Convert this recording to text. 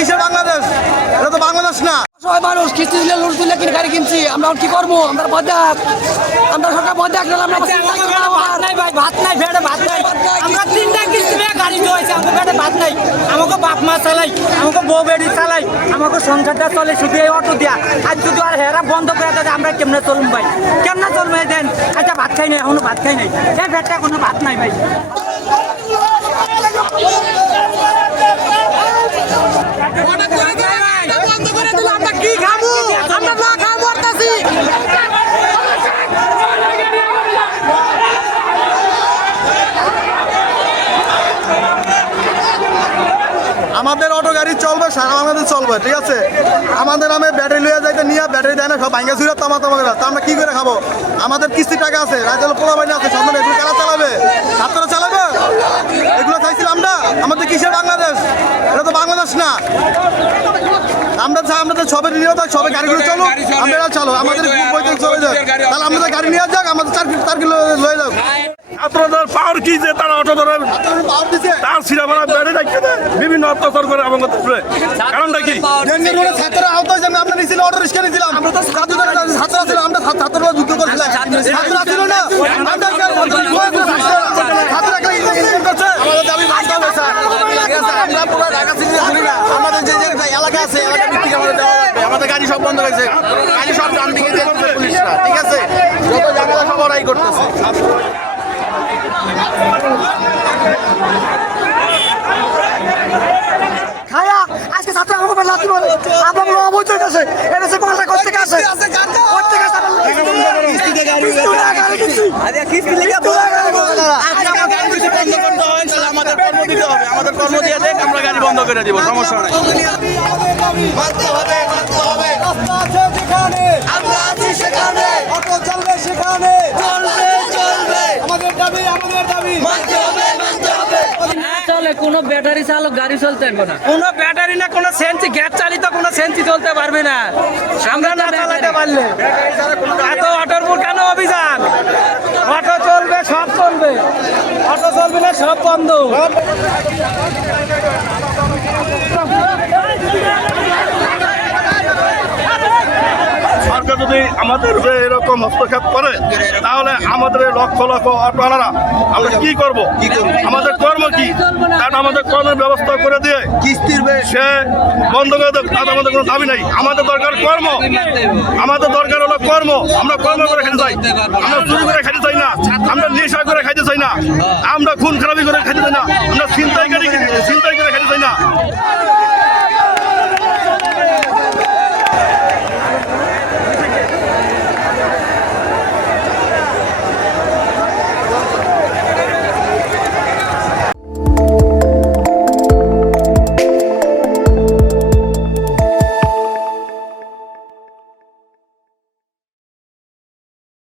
কিসের বাংলাদেশ? এটা তো বাংলাদেশ না। সবাই মানুষ কিস্তি দিলে লুট দিলে কিনে গাড়ি কিনছি, আমরা কি করবো? আমরা বদাক, আমরা সরকার বদাক আমরা ভাত নাই ফেটে ভাত নাই, আমরা তিনটা কিস্তি গাড়ি চলেছে, আমাকে ফেটে ভাত নাই, আমাকে বাপ মা চালাই, আমাকে বউ বেড়ি চালাই, আমাকে সংসারটা চলে শুধু এই অটো দিয়া। আজ যদি আর হেরা বন্ধ করে দেয় আমরা কেমনে চলুন ভাই, কেমনে চলবে দেন? আচ্ছা ভাত খাই নাই, এখনো ভাত খাই নাই, এই ফেটটা কোনো ভাত নাই ভাই। কি খাবো? আমরা না খাওয়া মরতেছি। আমাদের অটো গাড়ি চলবে, সারা বাংলাদেশ চলবে, ঠিক আছে। আমাদের আমি ব্যাটারি লইয়া যাইতে নিয়ে ব্যাটারি দেয় না, সব ভাঙ্গা চুরা তামা করে। তা আমরা কি করে খাবো? আমাদের কিস্তি টাকা আছে, রাজ্য পোলা বাইনা আছে, সামনে এগুলো কারা চালাবে? ছাত্ররা চালাবে? এগুলো চাইছিলাম আমরা। আমাদের কিসের বাংলাদেশ? এটা তো বাংলাদেশ না। আমরা তো সবে নিয়ে যাক, সবে গাড়িগুলো চলো, আমরা চলো, আমাদের বইতে চলে যাক, তাহলে আমাদের গাড়ি নিয়ে যাক, আমাদের 4 কিলো লয়ে যাক। ছাত্রদের পাওয়ার কি যে তারা অটো ধরে তার সিরামারা বেড়ে যাচ্ছে, বিভিন্ন অত্যাচার করে আমাদের উপরে। কারণটা কি? ছাত্ররা আহত হয়েছে, আমরা নিয়েছিলাম অটো রিক্সা নিয়েছিলাম, আমরা তো ছাত্র ছিল, আমরা ছাত্ররা যুদ্ধ করছিলাম, ছাত্র ছিল না, আমাদের যে এলাকা আছে এলাকা ভিত্তিক আমাদের দেওয়া লাগবে। আমাদের গাড়ি সব বন্ধ হয়েছে, গাড়ি সব ডান দিকে দেখছে পুলিশরা, ঠিক আছে। যত ঝামেলা সব ওরাই করতেছে। খায়া আজকে ছাত্র আমাকে উপর লাথি মারে, আমরা বলো অবৈধ হইতেছে, এটা সে কোনটা করতে গেছে করতে গেছে কিস্তিতে গাড়ি কিনছি, আরে কিস্তি লেগে আমাদের কর্ম দিতে হবে, আমাদের কর্ম দিয়ে দেখ, আমরা গাড়ি বন্ধ করে দিব, সমস্যা নাই। মানতে হবে, রাস্তা আছে যেখানে আমরা আছি সেখানে, অটো চলবে সেখানে, চলবে আমাদের দাবি মানতে হবে। চলে কোনো ব্যাটারি চালক গাড়ি চলতে পারবে না, কোনো ব্যাটারি না, কোনো সেন্সি গ্যাস চালিত কোনো সেন্সি চলতে পারবে না, আমরা না চালাতে পারলে। এত অটোর উপর কেন অভিযান? অটো চলবে, সব চলবে, অটো চলবে না, সব বন্ধ। সরকার যদি আমাদের এরকম হস্তক্ষেপ করে তাহলে আমাদের লক্ষ লক্ষ অটোওয়ালারা আমরা কি করব? আমাদের কর্ম কি? কারণ আমাদের কর্মের ব্যবস্থা করে দিয়ে কিস্তির সে বন্ধ করে দেবে, তাতে আমাদের কোনো দাবি নাই। আমাদের দরকার কর্ম, আমাদের দরকার হলো কর্ম। আমরা কর্ম করে খেতে চাই, আমরা চুরি করে খেতে চাই না, আমরা নেশা করে খাইতে চাই না, আমরা খুন খারাপি করে খেতে চাই না, আমরা ছিনতাই করে খেতে চাই না।